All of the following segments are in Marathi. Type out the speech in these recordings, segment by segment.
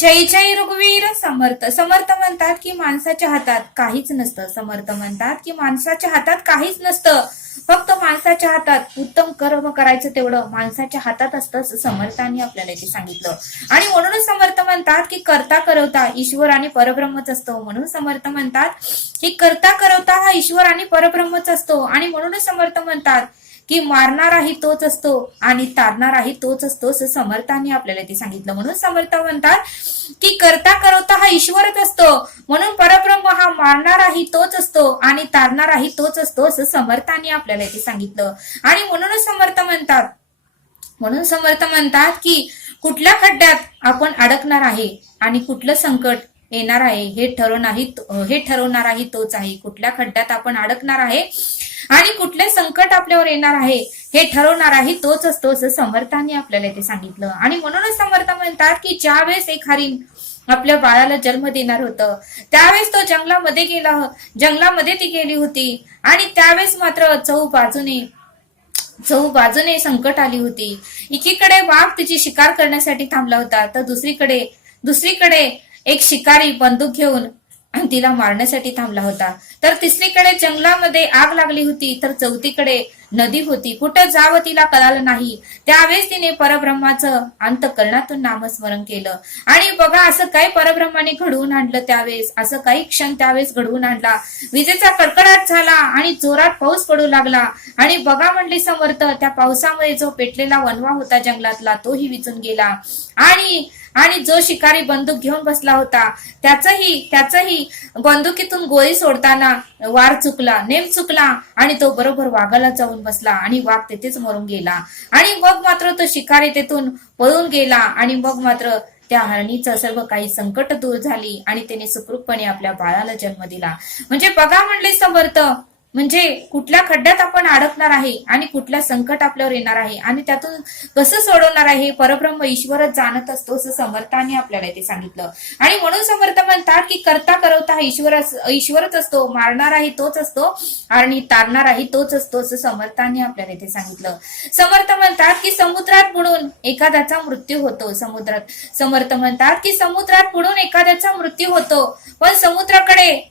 जय जय रघुवीर समर्थ. समर्थ म्हणतात की माणसाच्या हातात काहीच नसतं. समर्थ म्हणतात की माणसाच्या हातात काहीच नसतं. फक्त माणसाच्या हातात उत्तम कर्म करायचं तेवढं माणसाच्या हातात असतं असं समर्थांनी आपल्याला इथे सांगितलं. आणि म्हणूनच समर्थ म्हणतात की करता करवता ईश्वर आणि परब्रह्मच असतो. म्हणून समर्थ म्हणतात की करता करवता हा ईश्वर आणि परब्रह्मच असतो. आणि म्हणूनच समर्थ म्हणतात की मारणाराही तोच असतो आणि तारणाराही तोच असतो असं समर्थांनी आपल्याला ते सांगितलं. म्हणून समर्थ म्हणतात की करता करवता हा ईश्वरच असतो. म्हणून परब्रह्म हा मारणाराही तोच असतो आणि तारणाराही तोच असतो असं समर्थांनी आपल्याला ते सांगितलं. आणि म्हणूनच समर्थ म्हणतात. म्हणून समर्थ म्हणतात की कुठल्या खड्ड्यात आपण अडकणार आहे आणि कुठलं संकट येणार आहे हे ठरवणार हे ठरवणाराही तोच आहे. कुठल्या खड्ड्यात आपण अडकणार आहे आणि कुठले संकट आपल्यावर येणार आहे हे ठरवणाराही तोच असतो असं समर्थांनी आपल्याला ते सांगितलं. आणि म्हणूनच समर्थ म्हणतात की ज्यावेळेस एक हरिण आपल्या बाळाला जन्म देणार होतं त्यावेळेस तो जंगलामध्ये गेला जंगलामध्ये ती गेली होती आणि त्यावेळेस मात्र चौ बाजूने चौ बाजूने संकट आली होती. एकीकडे वाघ तिची शिकार करण्यासाठी थांबला होता तर दुसरीकडे दुसरीकडे एक शिकारी बंदूक घेऊन तिला मारण्यासाठी थांबला होता. तर तिसरीकडे जंगलामध्ये आग लागली होती तर चौथीकडे नदी होती. कुठं जावं तिला कळालं नाही. त्यावेळेस तिने परब्रह्माचं अंतकरणातून नामस्मरण केलं. आणि बघा असं काही परब्रह्माने घडवून आणलं त्यावेळेस. असं काही क्षण त्यावेळेस घडवून आणला. विजेचा कडकडाट झाला आणि जोरात पाऊस पडू लागला. आणि बघा म्हणले समर्थ त्या पावसामुळे जो पेटलेला वनवा होता जंगलातला तोही विचून गेला. आणि आणि जो शिकारी बंदूक घेऊन बसला होता त्याचही त्याचही बंदुकीतून गोळी सोडताना वार चुकला नेम चुकला आणि तो बरोबर वाघाला जाऊन बसला आणि वाघ तेथेच मरून गेला. आणि मग मात्र तो शिकारी तेथून पळून गेला आणि मग मात्र त्या हरणीचं सर्व काही संकट दूर झाली आणि त्याने सुखरूपपणे आपल्या बाळाला जन्म दिला. म्हणजे बघा म्हणले समर्थ म्हणजे कुठल्या खड्ड्यात आपण अडकणार आहे आणि कुठल्या संकट आपल्यावर येणार आहे आणि त्यातून कसं सोडवणार आहे हे परब्रह्म ईश्वरच जाणत असतो असं समर्थाने आपल्याला ते सांगितलं. आणि म्हणून समर्थ म्हणतात की करता करवता हा ईश्वर ईश्वरच असतो. मारणाराही तोच असतो आणि तारणाराही तोच असतो असं समर्थाने आपल्याला ते सांगितलं. समर्थ म्हणतात की समुद्रात बुडून एखाद्याचा मृत्यू होतो. समुद्रात समर्थ म्हणतात की समुद्रात बुडून एखाद्याचा मृत्यू होतो. पण समुद्राकडे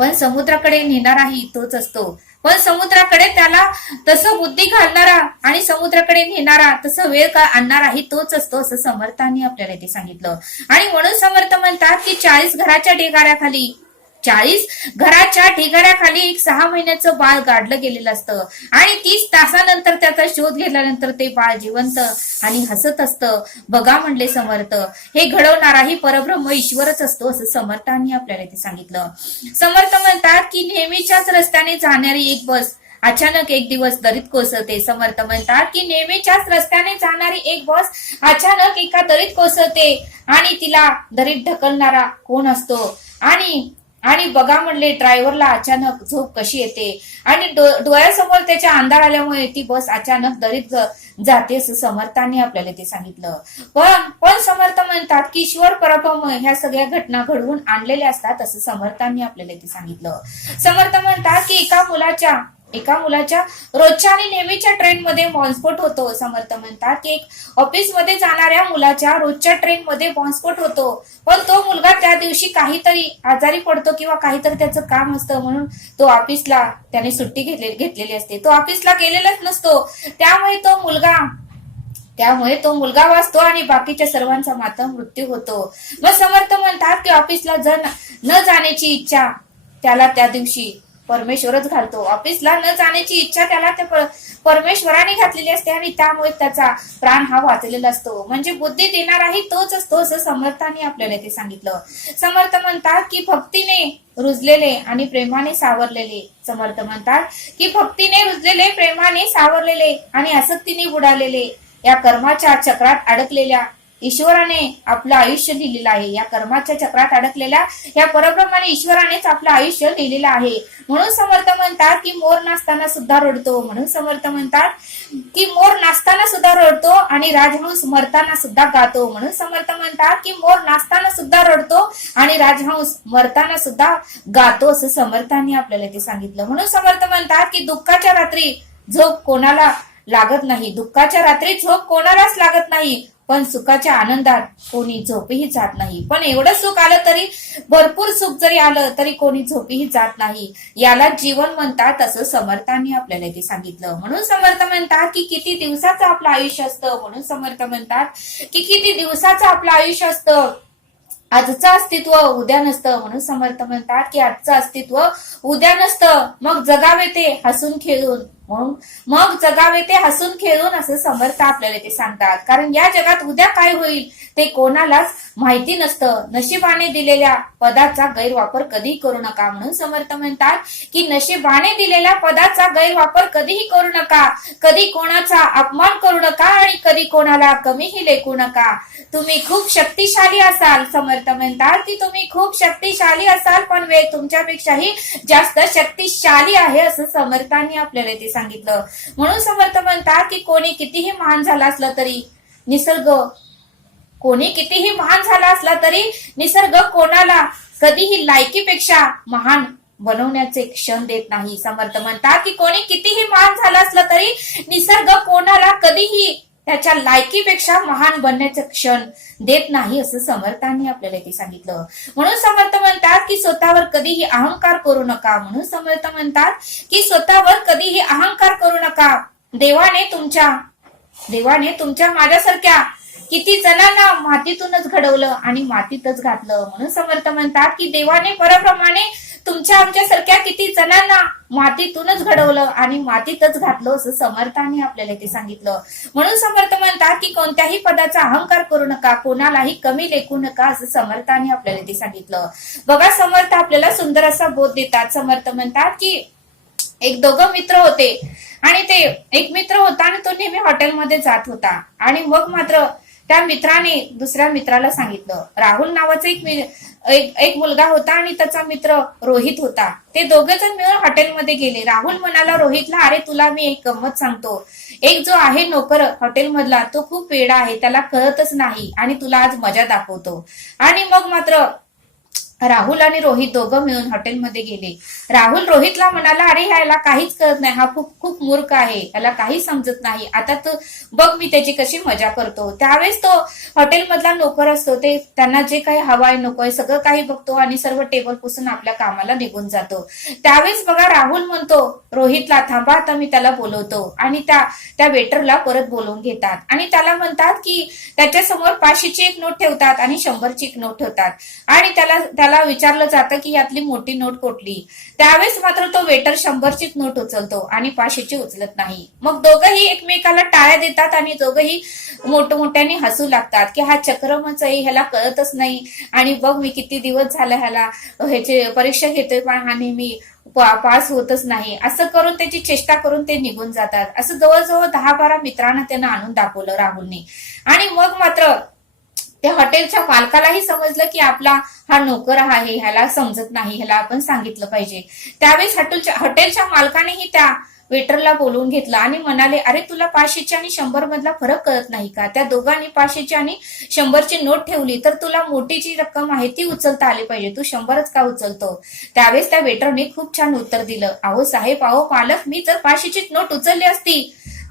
पण समुद्राकडे नेणाराही तोच असतो. पण समुद्राकडे त्याला तसं बुद्धी घालणारा आणि समुद्राकडे नेणारा तसं वेळ का आणणाराही तोच असतो असं समर्थांनी आपल्याला ते सांगितलं. आणि म्हणून समर्थ म्हणतात की चाळीस घराच्या ढेगाऱ्याखाली चाळीस. घराच्या ढिगाऱ्याखाली एक सहा महिन्याचं बाळ गाडलं गेलेलं असतं. आणि तीस तासानंतर त्याचा शोध घेतल्यानंतर ते बाळ जिवंत आणि हसत असतं. बघा म्हणले समर्थ हे घडवणाराही परब्रह्म ईश्वरच असतो असं समर्थांनी आपल्याला ते सांगितलं. समर्थ म्हणतात की नेहमीच्याच रस्त्याने जाणारी एक बस अचानक एक दिवस दरीत कोसळते. समर्थ म्हणतात की नेहमीच्याच रस्त्याने जाणारी एक बस अचानक एका दरीत कोसळते आणि तिला दरीत ढकलणारा कोण असतो? आणि आणि बघा म्हणले ड्रायव्हरला अचानक झोप कशी येते? आणि डोळ्यासमोर त्याच्या अंधार आल्यामुळे ती बस अचानक दरीत जाते असं समर्थांनी आपल्याला ते सांगितलं. पण पण समर्थ म्हणतात की ईश्वर परब्रह्म ह्या सगळ्या घटना घडवून आणलेल्या असतात असं समर्थांनी आपल्याला ते सांगितलं. समर्थ म्हणतात की एका मुलाच्या एका मुलाच्या रोजच्या आणि नेहमीच्या ट्रेनमध्ये बॉम्बस्फोट होतो समर्थ म्हणतात. की एक ऑफिसमध्ये जाणाऱ्या मुलाच्या रोजच्या ट्रेनमध्ये बॉम्बस्फोट होतो. पण तो मुलगा त्या दिवशी काहीतरी आजारी पडतो किंवा काहीतरी त्याचं काम असतं म्हणून तो ऑफिसला त्याने सुट्टी घेतलेली असते. तो ऑफिसला गेलेलाच नसतो. त्यामुळे तो मुलगा त्यामुळे तो मुलगा वाचतो आणि बाकीच्या सर्वांचा मात्र मृत्यू होतो. मग समर्थ म्हणतात की ऑफिसला जर न जाण्याची इच्छा त्याला त्या दिवशी परमेश्वरच घालतो. ऑफिसला न जाण्याची इच्छा त्याला त्या परमेश्वराने घातलेली असते आणि त्यामुळे त्याचा प्राण हा वाचलेला असतो. म्हणजे बुद्धी देणाराही तोच असतो असं समर्थाने आपल्याला ते सांगितलं. समर्थ म्हणतात की भक्तीने रुजलेले आणि प्रेमाने सावरलेले. समर्थ म्हणतात की भक्तीने रुजलेले प्रेमाने सावरलेले आणि आसक्तीने बुडालेले. या कर्माच्या चक्रात अडकलेल्या ईश्वराने आपलं आयुष्य लिहिलेलं आहे. या कर्माच्या चक्रात अडकलेल्या या परब्रह्माने ईश्वरानेच आपलं आयुष्य लिहिलेलं आहे. म्हणून समर्थ म्हणतात की मोर नाचताना सुद्धा रडतो. म्हणून समर्थ म्हणतात की मोर नाचताना सुद्धा रडतो आणि राजहंस मरताना सुद्धा गातो. म्हणून समर्थ म्हणतात की मोर नाचताना सुद्धा रडतो आणि राजहंस मरताना सुद्धा गातो असं समर्थांनी आपल्याला ते सांगितलं. म्हणून समर्थ म्हणतात की दुःखाच्या रात्री झोप कोणाला लागत नाही? दुःखाच्या रात्री झोप कोणालाच लागत नाही. पण सुखाच्या आनंदात कोणी झोपीही जात नाही. पण एवढं सुख आलं तरी भरपूर सुख जरी आलं तरी कोणी झोपीही जात नाही. याला जीवन म्हणतात असं समर्थांनी आपल्याला ते सांगितलं. म्हणून समर्थ म्हणतात की किती दिवसाचं आपलं आयुष्य असतं? म्हणून समर्थ म्हणतात की किती दिवसाचं आपलं आयुष्य असतं? आजचं अस्तित्व उद्या नसतं. म्हणून समर्थ म्हणतात की आजचं अस्तित्व उद्या नसतं. मग जगावे ते हसून खेळून. म्हणून मग जगावे ते हसून खेळून असं समर्थ आपल्याला ते सांगतात. कारण या जगात उद्या काय होईल ते कोणालाच माहिती नसतं. नशिबाने दिलेल्या पदाचा गैरवापर कधी करू नका म्हणून समर्थ म्हणतात की नशिबाने दिलेल्या पदाचा गैरवापर कधीही करू नका. कधी कोणाचा अपमान करू नका आणि कधी कोणाला कमीही लेखू नका. तुम्ही खूप शक्तिशाली असाल समर्थ म्हणतात की तुम्ही खूप शक्तिशाली असाल पण वेळ तुमच्यापेक्षाही जास्त शक्तिशाली आहे असं समर्थांनी आपल्याला ते सांगितलं. म्हणून समर्थ म्हणतात की कोणी कितीही महान झाला असला तरी निसर्ग कोणी कितीही महान झाला असला तरी निसर्ग कोणाला कधीही लायकीपेक्षा महान बनवण्याचे क्षण देत नाही. समर्थ म्हणतात की कोणी कितीही महान झाला असला तरी निसर्ग कोणाला कधीही त्याच्या लायकीपेक्षा महान बनण्याचे क्षण देत नाही असं समर्थांनी आपल्याला ते सांगितलं. म्हणून समर्थ म्हणतात की स्वतःवर कधीही अहंकार करू नका. म्हणून समर्थ म्हणतात की स्वतःवर कधीही अहंकार करू नका. देवाने तुमच्या देवाने तुमच्या माझ्यासारख्या किती जणांना मातीतूनच घडवलं आणि मातीतच घातलं. म्हणून समर्थ म्हणतात की देवाने परप्रमाणे तुमच्या आमच्यासारख्या किती जणांना मातीतूनच घडवलं आणि मातीतच घातलं असं समर्थाने आपल्याला ते सांगितलं. म्हणून समर्थ म्हणतात की कोणत्याही पदाचा अहंकार करू नका कोणालाही कमी लेखू नका असं समर्थाने आपल्याला ते सांगितलं. बघा समर्थ आपल्याला सुंदर असा बोध देतात. समर्थ म्हणतात की एक दोघं मित्र होते आणि ते एक मित्र होता आणि तो नेहमी हॉटेलमध्ये जात होता. आणि मग मात्र त्या मित्राने दुसऱ्या मित्राला सांगितलं. राहुल नावाचा एक एक एक मुलगा होता आणि त्याचा मित्र रोहित होता. ते दोघे जण मिळून हॉटेलमध्ये गेले. राहुल म्हणाला रोहितला अरे तुला मी एक गंमत सांगतो. एक जो आहे नोकर हॉटेलमधला तो खूप वेडा आहे. त्याला कळतच नाही आणि तुला आज मजा दाखवतो. आणि मग मात्र राहुल आणि रोहित दोघं मिळून हॉटेलमध्ये गेले. राहुल रोहितला म्हणाला अरे ह्याला काहीच कळत नाही. हा खूप खूप मूर्ख आहे. याला काही समजत नाही. आता तू बघ मी त्याची कशी मजा करतो. त्यावेळेस तो हॉटेलमधला नोकर असतो. ते त्यांना जे काही हवाय नको आहे सगळं काही बघतो आणि सर्व टेबल पुसून आपल्या कामाला निघून जातो. त्यावेळेस बघा राहुल म्हणतो रोहितला थांबा आता मी त्याला बोलवतो. आणि त्या त्या वेटरला परत बोलवून घेतात. आणि त्याला म्हणतात की त्याच्यासमोर पाचशेची एक नोट ठेवतात आणि शंभरची एक नोट ठेवतात. आणि त्याला त्याला विचारलं जातं की यातली मोठी नोट कुठली? त्यावेळेस मात्र तो वेटर शंभरचीच नोट उचलतो आणि पाचशेची उचलत नाही. मग दोघंही एकमेकाला टाळ्या देतात आणि दोघंही मोठमोठ्याने हसू लागतात की हा चक्रमच आहे ह्याला कळतच नाही. आणि बघ मी किती दिवस झाला ह्याला ह्याचे परीक्षा घेतोय पण हा नेहमी पास होतच नाही. असं करून त्याची चेष्टा करून ते निघून जातात. असं जवळजवळ दहा बारा मित्रांना त्यांना आणून दाखवलं राहुलने. आणि मग मात्र त्या हॉटेलच्या मालकालाही समजलं की आपला हा नोकर आहे ह्याला समजत नाही ह्याला आपण सांगितलं पाहिजे. त्यावेळेस हॉटेलच्या हॉटेलच्या मालकानेही त्या वेटरला बोलवून घेतलं आणि म्हणाले अरे तुला पाचशेची आणि शंभर मधला फरक कळत नाही का? त्या दोघांनी पाचशेची आणि शंभरची नोट ठेवली तर तुला मोठी जी रक्कम आहे ती उचलता आली पाहिजे. तू शंभरच का उचलतो? त्यावेळेस त्या वेटरने खूप छान उत्तर दिलं अहो साहेब अहो पालक मी जर पाचशेची नोट उचलली असती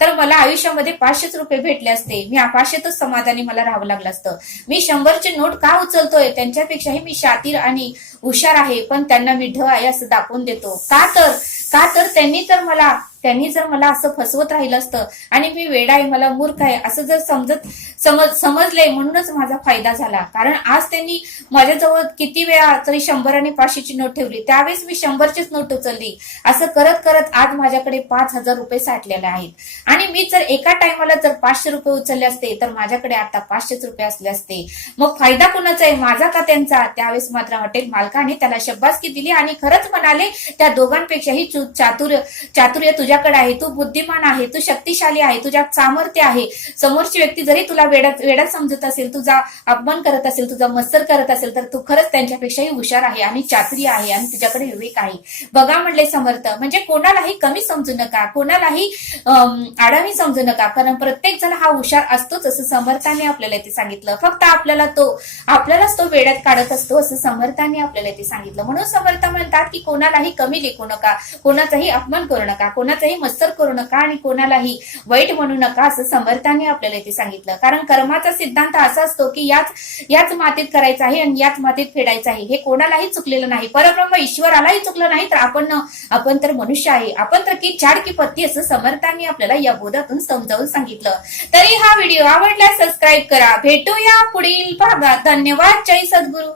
तर मला आयुष्यामध्ये पाचशेच रुपये भेटले असते. मी पाचशेतच समाधानी मला राहावं लागलं असतं. मी शंभरचे नोट का उचलतोय? त्यांच्यापेक्षाही मी शातीर आणि हुशार आहे पण त्यांना मी ढ आहे असं दाखवून देतो. का तर? का तर त्यांनी तर मला त्यांनी जर मला असं फसवत राहिलं असतं आणि मी वेडा आहे मला मूर्ख आहे असं जर समजत समज समजले म्हणूनच माझा फायदा झाला. कारण आज त्यांनी माझ्याजवळ किती वेळा तरी शंभर आणि पाचशेची नोट ठेवली. त्यावेळेस मी शंभरचीच नोट उचलली. असं करत करत आज माझ्याकडे पाच हजार रुपये साठलेले आहेत. आणि मी जर एका टायमाला जर पाचशे रुपये उचलले असते तर माझ्याकडे आता पाचशेच रुपये असले असते. मग फायदा कोणाचा आहे? माझा का त्यांचा? त्यावेळेस मात्र हॉटेल मालकाने त्याला शब्बासकी दिली आणि खरंच म्हणाले त्या दोघांपेक्षाही चातुर्य चातुर्य चातुर्य तुझ्याकडे आहे तू बुद्धिमान आहे तू शक्तिशाली आहे तुझ्यात सामर्थ्य आहे. समोरची व्यक्ती जरी तुला वेड्यात वेड्यात समजत असेल तुझा अपमान करत असेल तुझा मत्सर करत असेल तर तू खरंच त्यांच्यापेक्षाही हुशार आहे आणि चातुर्य आहे आणि तुझ्याकडे विवेक आहे. बघा म्हणले समर्थ म्हणजे कोणालाही कमी समजू नका कोणालाही आडामी समजू नका कारण प्रत्येक जण हा हुशार असतोच असं समर्थाने आपल्याला ते सांगितलं. फक्त आपल्याला तो आपल्यालाच तो वेड्यात काढत असतो असं समर्थाने आपल्याला ते सांगितलं. म्हणून समर्थ म्हणतात की कोणालाही कमी लेखू नका कोणाचाही अपमान करू नका कोणाचा कोणाचाही मत्सर करू नका आणि कोणालाही वाईट म्हणू नका असं समर्थांनी आपल्याला इथे सांगितलं. कारण कर्माचा सिद्धांत असा असतो की याच याच मातीत करायचं आहे आणि याच मातीत फेडायचं आहे. हे कोणालाही चुकलेलं नाही. परब्रह्म ईश्वरालाही चुकलं नाही तर आपण आपण तर मनुष्य आहे. आपण तर की चाड की पत्ती असं समर्थांनी आपल्याला या बोधातून समजावून सांगितलं. तरी हा व्हिडिओ आवडल्यास सबस्क्राईब करा. भेटूया पुढील भागात. धन्यवाद. जय सद्गुरू.